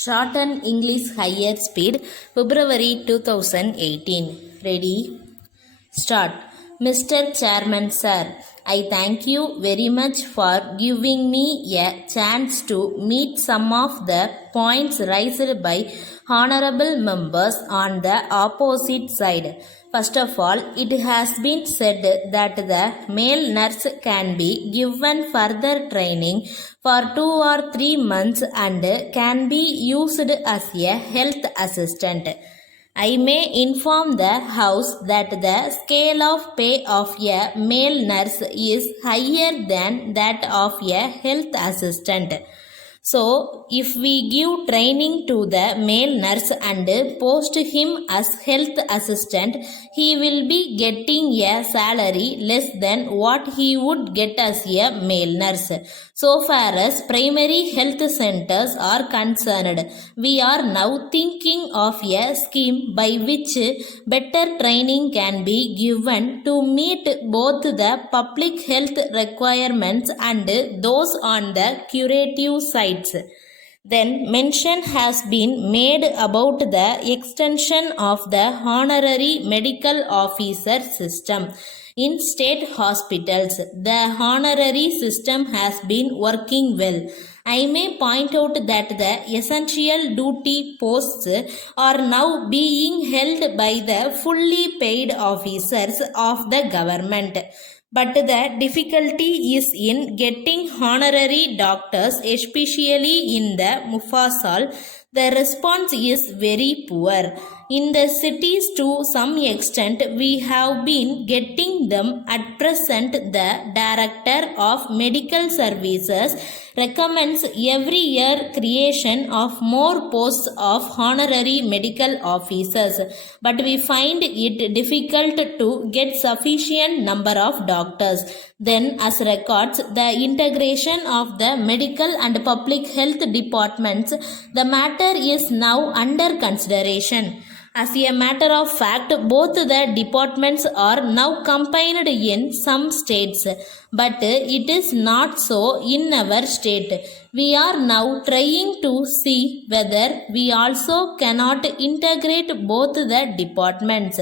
Shorthand English Higher Speed, February 2018. Ready? Start. Mr. Chairman Sir, I thank you very much for giving me a chance to meet some of the points raised by honorable members on the opposite side. First of all, it has been said that the male nurse can be given further training for 2 or 3 months and can be used as a health assistant. I may inform the House that the scale of pay of a male nurse is higher than that of a health assistant. So, if we give training to the male nurse and post him as health assistant, he will be getting a salary less than what he would get as a male nurse. So far as primary health centers are concerned, we are now thinking of a scheme by which better training can be given to meet both the public health requirements and those on the curative sides. Then mention has been made about the extension of the honorary medical officer system. In state hospitals, the honorary system has been working well. I may point out that the essential duty posts are now being held by the fully paid officers of the government. But the difficulty is in getting honorary doctors, especially in the Mufassal. The response is very poor. In the cities, to some extent, we have been getting them. At present, the Director of Medical Services recommends every year creation of more posts of honorary medical officers, but we find it difficult to get sufficient number of doctors. Then, as regards the integration of the medical and public health departments, the matter is now under consideration. As a matter of fact, both the departments are now combined in some states, but it is not so in our state. We are now trying to see whether we also cannot integrate both the departments.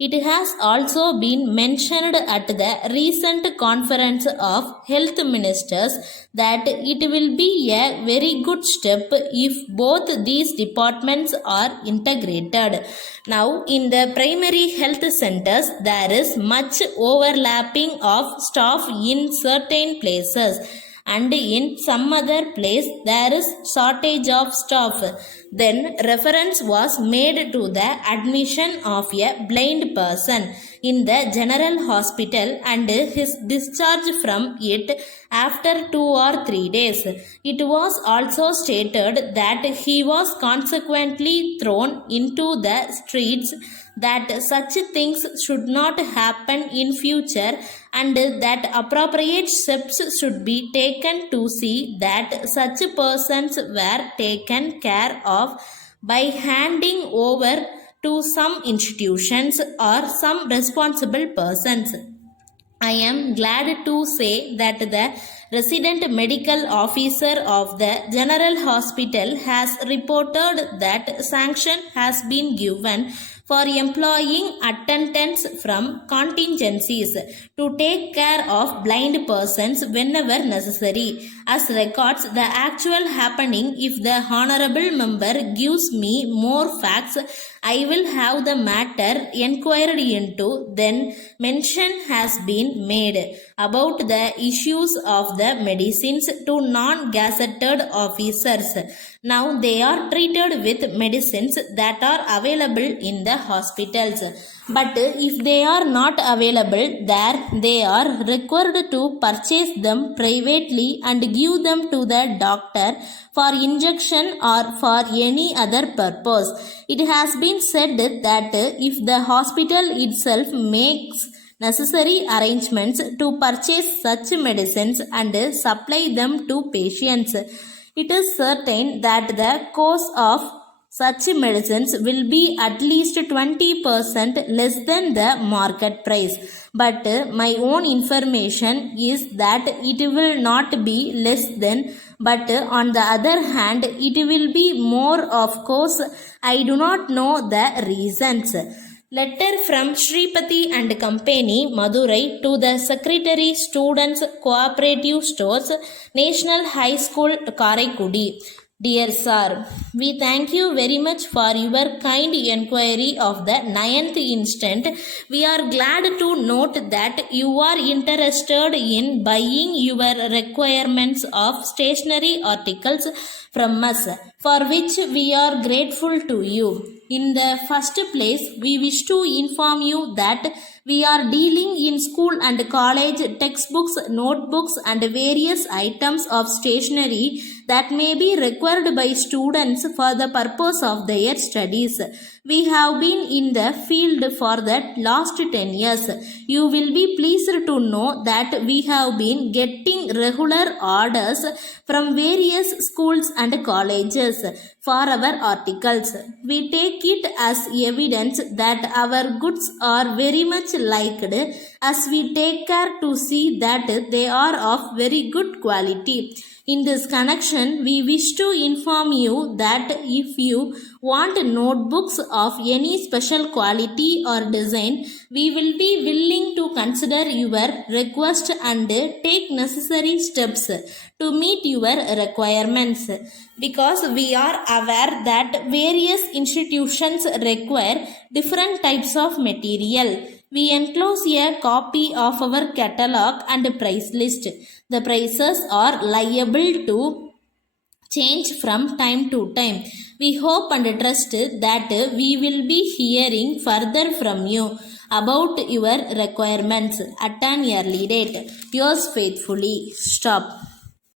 It has also been mentioned at the recent conference of health ministers that it will be a very good step if both these departments are integrated. Now, in the primary health centers, there is much overlapping of staff in certain places, and in some other place there is shortage of staff. Then reference was made to the admission of a blind person in the general hospital and his discharge from it after 2 or 3 days. It was also stated that he was consequently thrown into the streets, that such things should not happen in future, and that appropriate steps should be taken to see that such persons were taken care of by handing over to some institutions or some responsible persons. I am glad to say that the resident medical officer of the general hospital has reported that sanction has been given for employing attendants from contingencies to take care of blind persons whenever necessary. As regards the actual happening, if the honorable member gives me more facts, I will have the matter inquired into. Then mention has been made about the issues of the medicines to non-gazetted officers. Now they are treated with medicines that are available in the hospitals. But if they are not available there, they are required to purchase them privately and give them to the doctor for injection or for any other purpose. It has been said that if the hospital itself makes necessary arrangements to purchase such medicines and supply them to patients, it is certain that the cost of such medicines will be at least 20% less than the market price. But my own information is that it will not be less than But on the other hand, it will be more, of course. I do not know the reasons. Letter from Shripati and Company, Madurai, to the Secretary, Students Cooperative Stores, National High School, Karaikudi. Dear Sir, we thank you very much for your kind inquiry of the 9th instant. We are glad to note that you are interested in buying your requirements of stationery articles from us, for which we are grateful to you. In the first place, we wish to inform you that we are dealing in school and college textbooks, notebooks, and various items of stationery that may be required by students for the purpose of their studies. We have been in the field for the last 10 years. You will be pleased to know that we have been getting regular orders from various schools and colleges for our articles. We take it as evidence that our goods are very much liked, as we take care to see that they are of very good quality. In this connection, we wish to inform you that if you want notebooks of any special quality or design, we will be willing to consider your request and take necessary steps to meet your requirements. Because we are aware that various institutions require different types of material, we enclose a copy of our catalog and price list. The prices are liable to change from time to time. We hope and trust that we will be hearing further from you about your requirements at an early date. Yours faithfully, Stop.